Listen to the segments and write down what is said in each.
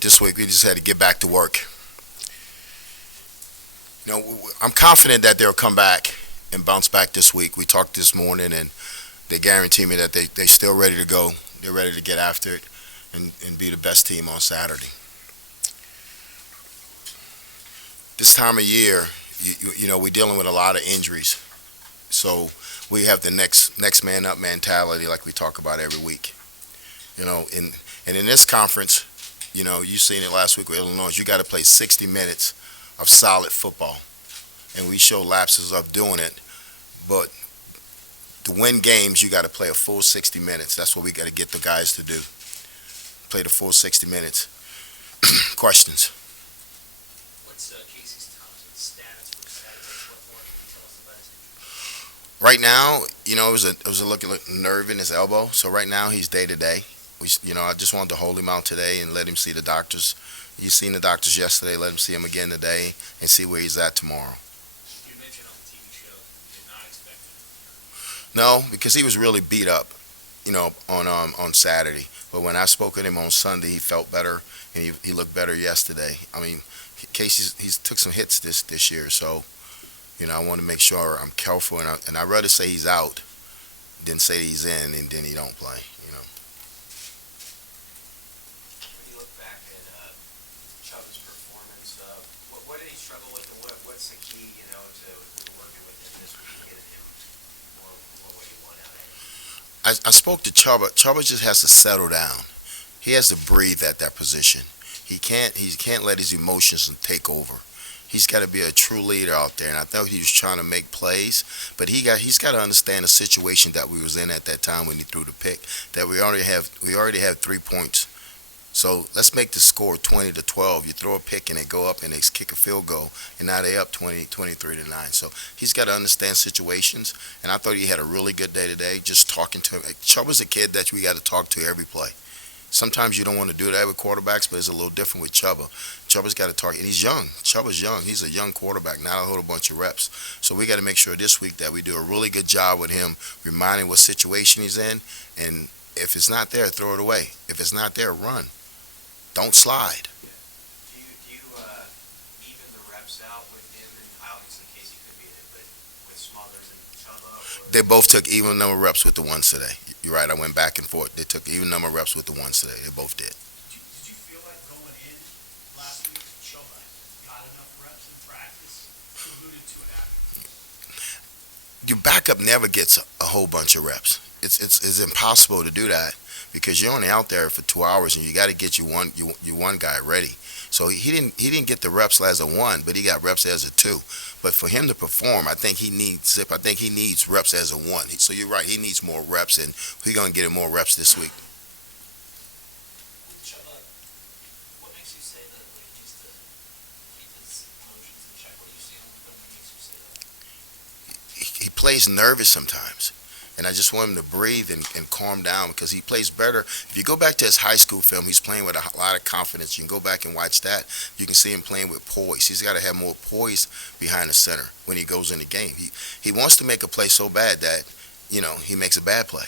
this week we just had to get back to work. I'm confident that they'll come back and bounce back this week. We talked this morning, and they guarantee me that they're still ready to go. They're ready to get after it and be the best team on Saturday. This time of year, we're dealing with a lot of injuries. So we have the next man up mentality like we talk about every week. And in this conference, you seen it last week with Illinois, you got to play 60 minutes of solid football. And we show lapses of doing it. But to win games, you got to play a full 60 minutes. That's what we got to get the guys to do. Play the full 60 minutes. Questions? What's Casey Thompson's status for Saturday? What more can you tell us about his injury? Right now, it was a look nerve in his elbow. So right now he's day to day. I just wanted to hold him out today and let him see the doctors. You seen the doctors yesterday. Let him see him again today and see where he's at tomorrow. You mentioned on the TV show you did not expect him. No, because he was really beat up, on Saturday. But when I spoke with him on Sunday, he felt better and he looked better yesterday. I mean, he's took some hits this year, so I want to make sure I'm careful, and I'd rather say he's out than say he's in and then he don't play. When you look back at Chubb's performance, what did he struggle with, and what's the key, to working with him this week, getting him more what you want out of him? I spoke to Chubba. Chubba just has to settle down. He has to breathe at that position. He can't let his emotions take over. He's got to be a true leader out there, and I thought he was trying to make plays, but he's got to understand the situation that we was in at that time when he threw the pick. That we already have 3 points. So let's make the score 20-12. You throw a pick and they go up and they kick a field goal, and now they up 23-9. So he's got to understand situations, and I thought he had a really good day today. Just talking to him, Chubba's a kid that we got to talk to every play. Sometimes you don't want to do that with quarterbacks, but it's a little different with Chubba. Chubba's got to talk, and he's young. Chubba's young. He's a young quarterback, not a whole bunch of reps. So we got to make sure this week that we do a really good job with him, reminding what situation he's in, and if it's not there, throw it away. If it's not there, run. Don't slide. Yeah. Do you even the reps out with him, and obviously Casey could be in it, but with Smothers and Chubba? They both took even number of reps with the ones today. You're right. I went back and forth. They took even number of reps with the ones today. They both did. Did you feel like going in last week, Chubba got enough reps in practice? You alluded to it after. Your backup never gets a whole bunch of reps. It's impossible to do that because you're only out there for 2 hours and you got to get your one guy ready. So he didn't get the reps as a one, but he got reps as a two. But for him to perform, I think he needs reps as a one. So you're right, he needs more reps, and we're gonna get him more reps this week. Chubba, what makes you say that? Like, just to keep his emotions in check. What do you see on the film that makes you say that? He plays nervous sometimes. And I just want him to breathe and calm down because he plays better. If you go back to his high school film, he's playing with a lot of confidence. You can go back and watch that. You can see him playing with poise. He's got to have more poise behind the center when he goes in the game. He wants to make a play so bad that, he makes a bad play.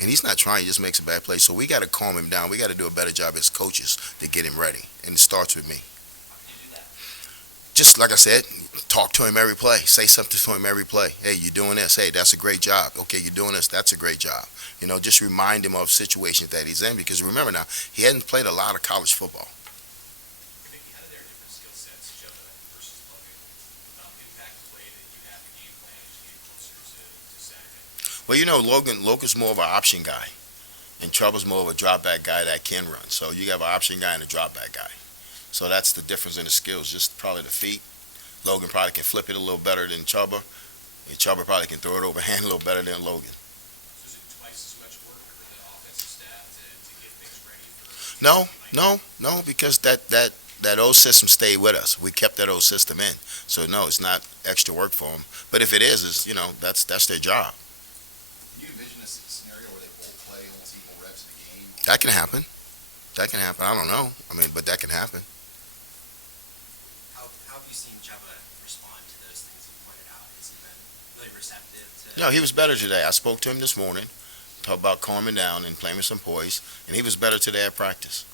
And he's not trying, he just makes a bad play. So we got to calm him down. We got to do a better job as coaches to get him ready. And it starts with me. How can you do that? Just like I said, talk to him every play. Say something to him every play. Hey, you're doing this. Hey, that's a great job. Okay, you're doing this. That's a great job. Just remind him of situations that he's in because remember now, he hasn't played a lot of college football. How are there different skill sets, Chubba versus Logan? Impact play that you have the game plan as you get closer to Saturday? Well, Logan's more of an option guy, and Chubba's more of a drop back guy that can run. So you have an option guy and a drop back guy. So that's the difference in the skills, just probably the feet. Logan probably can flip it a little better than Chubba, and Chubba probably can throw it overhand a little better than Logan. So is it twice as much work for the offensive staff to get things ready for? No, because that old system stayed with us. We kept that old system in. So no, it's not extra work for them. But if it is, that's their job. Can you envision a scenario where they both play almost equal reps in a game? That can happen. I don't know. But that can happen. How have you seen Chubba respond to those things you pointed out? Has he been really receptive to? No, he was better today. I spoke to him this morning, talked about calming down and playing with some poise, and he was better today at practice.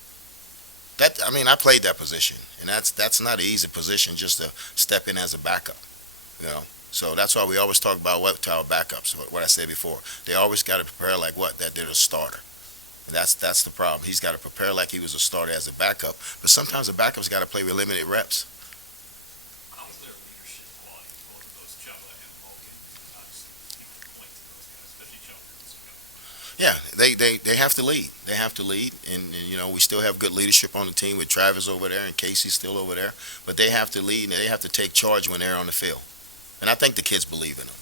I played that position, and that's not an easy position just to step in as a backup, you know. So that's why we always talk about what to our backups. What I said before, they always got to prepare like that they're a starter. And that's the problem. He's got to prepare like he was a starter as a backup, but sometimes the backup's got to play with limited reps. How was their leadership quality, both of those, Chuba and Vulcan? Obviously, people can point to those guys, especially Chuba. Yeah, they have to lead. They have to lead, and you know we still have good leadership on the team with Travis over there and Casey still over there. But they have to lead and they have to take charge when they're on the field, and I think the kids believe in them.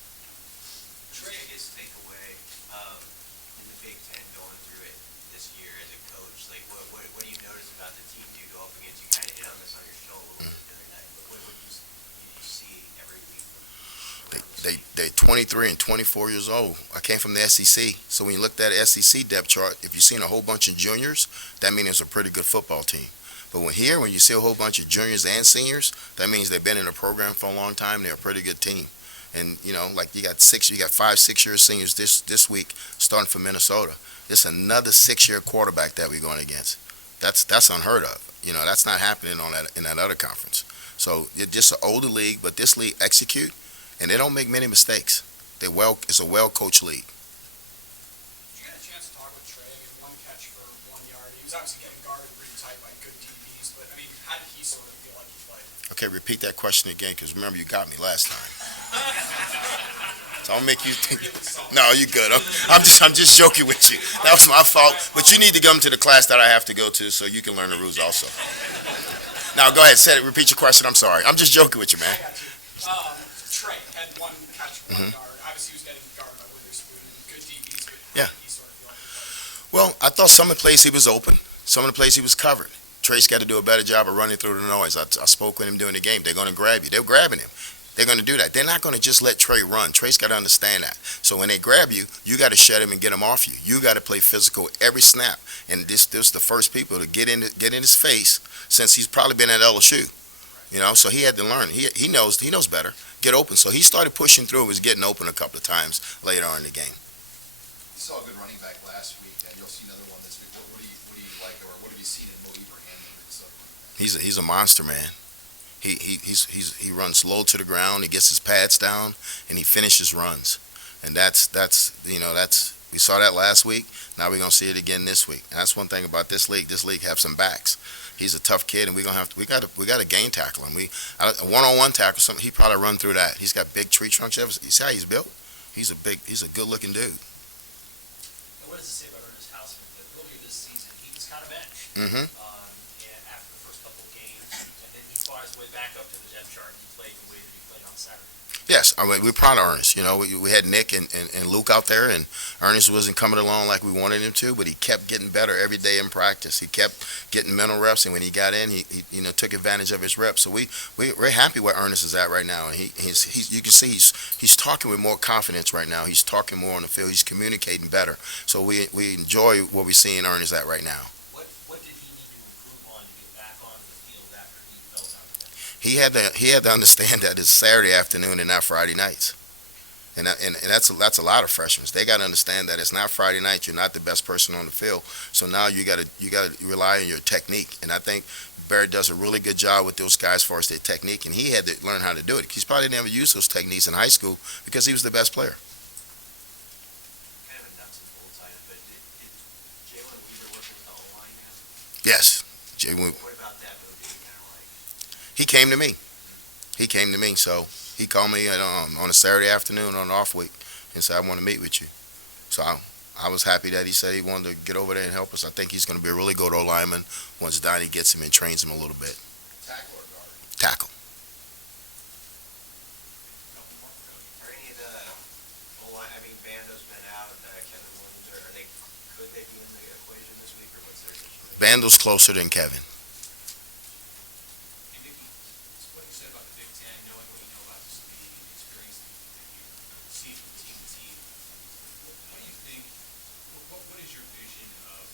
Trey, his takeaway in the Big Ten going through it this year as a coach, like what do you notice about the teams you go up against? You kind of hit on this on your show a little bit the other night, but what would you see every week from They're 23 and 24 years old. I came from the SEC, so when you looked at the SEC depth chart, if you've seen a whole bunch of juniors, that means it's a pretty good football team. But when you see a whole bunch of juniors and seniors, that means they've been in the program for a long time. They're a pretty good team. And you know, like you got 5, 6 year seniors this week starting for Minnesota. It's another 6-year quarterback that we're going against. That's unheard of. You know, that's not happening in that other conference. So it's just an older league, but this league execute, and they don't make many mistakes. It's a well-coached league. Did you get a chance to talk with Trey? I mean, one catch for 1 yard. He was obviously getting guarded pretty tight by good DBs, but I mean, how did he sort of feel like he played? Okay, repeat that question again, because remember you got me last time. So I'll make you think. No, you good. I'm just joking with you. That was my fault. But you need to come to the class that I have to go to so you can learn the rules also. Now go ahead, repeat your question. I'm sorry. I'm just joking with you, man. I got you. Trey had one catch for 1 yard. Obviously, he was getting guarded by Witherspoon and good DBs, but how Yeah. did he sort of feel like he played? Well, I thought some of the plays he was open. Some of the plays he was covered. Trace got to do a better job of running through the noise. I spoke with him during the game. They're going to grab you. They're grabbing him. They're going to do that. They're not going to just let Trey run. Trey's got to understand that. So when they grab you, you got to shut him and get him off you. You got to play physical every snap. And this the first people to get in his face since he's probably been at LSU. You know, so he had to learn. He knows better. Get open. So he started pushing through. Was getting open a couple of times later on in the game. You saw a good running back last week, and you'll see another one this week. What do you like, or what have you seen in Mo Ibrahim? He's a monster, man. He runs low to the ground. He gets his pads down, and he finishes runs. And that's we saw that last week. Now we're gonna see it again this week. And that's one thing about this league. This league have some backs. He's a tough kid, and we got to game tackle him. A one-on-one tackle, something he probably run through that. He's got big tree trunks. You see how he's built? He's a good-looking dude. And what does it say about Ernest Hausman? That earlier this season he was kind of benched. Mm-hmm. And after the first couple of games, and then he fought his way back up to the depth chart. He played the way that he played on Saturday. Yes, I mean, we're proud of Ernest. You know, we had Nick and Luke out there, and Ernest wasn't coming along like we wanted him to, but he kept getting better every day in practice. He kept getting mental reps, and when he got in, he took advantage of his reps. So we're happy where Ernest is at right now, and he's you can see he's talking with more confidence right now. He's talking more on the field. He's communicating better. So we enjoy what we're seeing Ernest at right now. What did he need to improve on to get back onto the field after he fell out of that? He had to understand that it's Saturday afternoon and not Friday nights, and that's a lot of freshmen. They got to understand that it's not Friday night. You're not the best person on the field, so now you got to rely on your technique. And I think Barrett does a really good job with those guys as far as their technique, and he had to learn how to do it. He's probably never used those techniques in high school because he was the best player. Kind of a nuts and bolts item, but did Jalen Weaver work with the O-line now? Yes, What about that move do you kind of like? he came to me. So he called me on a Saturday afternoon on an off week and said, I want to meet with you. So I was happy that he said he wanted to get over there and help us. I think he's going to be a really good O-lineman once Donnie gets him and trains him a little bit. Tackle or guard? Tackle. Are any of the O-line, I mean, Bando's been out, Kevin Williams, could they be in the equation this week, or what's their situation? Vandel's closer than Kevin. And Mickey, what you said about the Big Ten, knowing what you know about this league and the experience that you see from team to team, what do you think, what is your vision of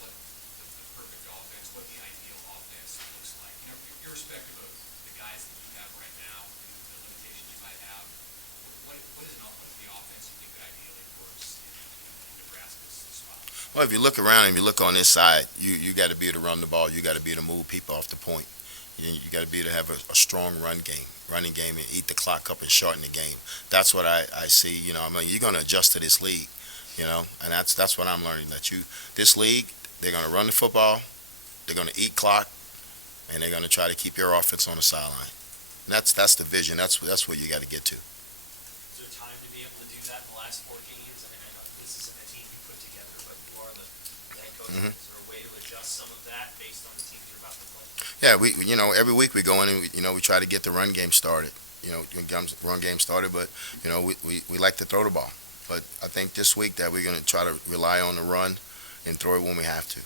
what the perfect offense, what the ideal offense looks like? You know, irrespective of the guys that you have right now and the limitations you might have, what is the offense you think that ideally works in Nebraska's spot? Well, if you look around and you look on this side, you got to be able to run the ball. You got to be able to move people off the point. You got to be able to have a strong running game, and eat the clock up and shorten the game. That's what I see. I mean, you're going to adjust to this league, and that's what I'm learning. This league, they're going to run the football, they're going to eat clock, and they're going to try to keep your offense on the sideline. And that's the vision. That's what you got to get to. Is there time to be able to do that in the last 4 games? I mean, I know this isn't a team you put together, but you are the head coach. Mhm. Is there a way to adjust some of that based on the teams you're about to play? Yeah, every week we go in and we try to get the run game started. Run game started, but we like to throw the ball. But I think this week that we're going to try to rely on the run and throw it when we have to.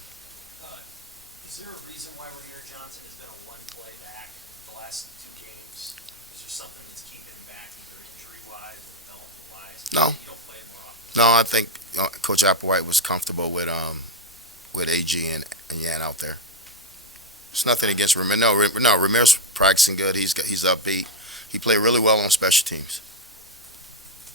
Is there a reason why Rainier Johnson has been a one-play back the last 2 games? Is there something that's keeping him back, either injury-wise or development-wise? No. You don't play it more often. No, I think Coach Applewhite was comfortable with AG and Yan out there. It's nothing against Ramirez. No, Ramirez practicing good. He's upbeat. He played really well on special teams.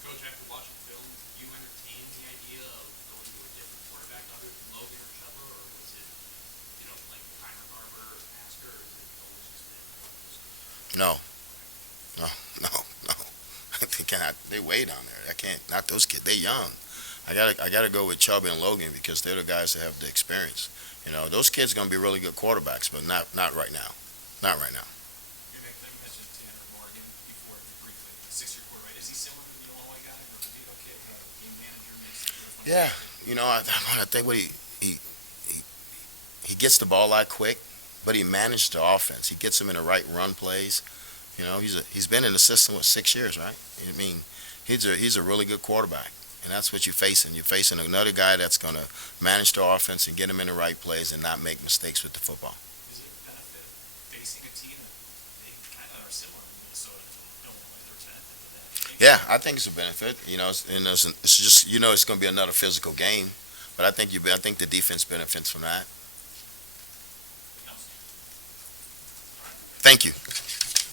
Coach, after watching film, you entertain the idea of going to a different quarterback other than Logan or Chuba, or was it, like Kyron Harbor or Asker, or is it always just been? No. They way down there. I can't. Not those kids. They young. I gotta go with Chubb and Logan because they're the guys that have the experience. Those kids are gonna be really good quarterbacks, but not right now. Not right now. You mentioned Tanner Morgan before briefly, the 6-year quarterback. Is he similar to the Illinois guy, or is he okay? Game manager makes. Yeah. I think what he gets the ball out quick, but he managed the offense. He gets them in the right run plays. He's been in the system with 6 years, right? I mean, he's a really good quarterback, and that's what you're facing. You're facing another guy that's going to manage the offense and get him in the right plays and not make mistakes with the football. Is it a benefit facing a team that they kind of are similar to Minnesota to Illinois? There's a benefit to that. Yeah, I think it's a benefit. It's just it's going to be another physical game, but I think the defense benefits from that. Anything else? Thank you.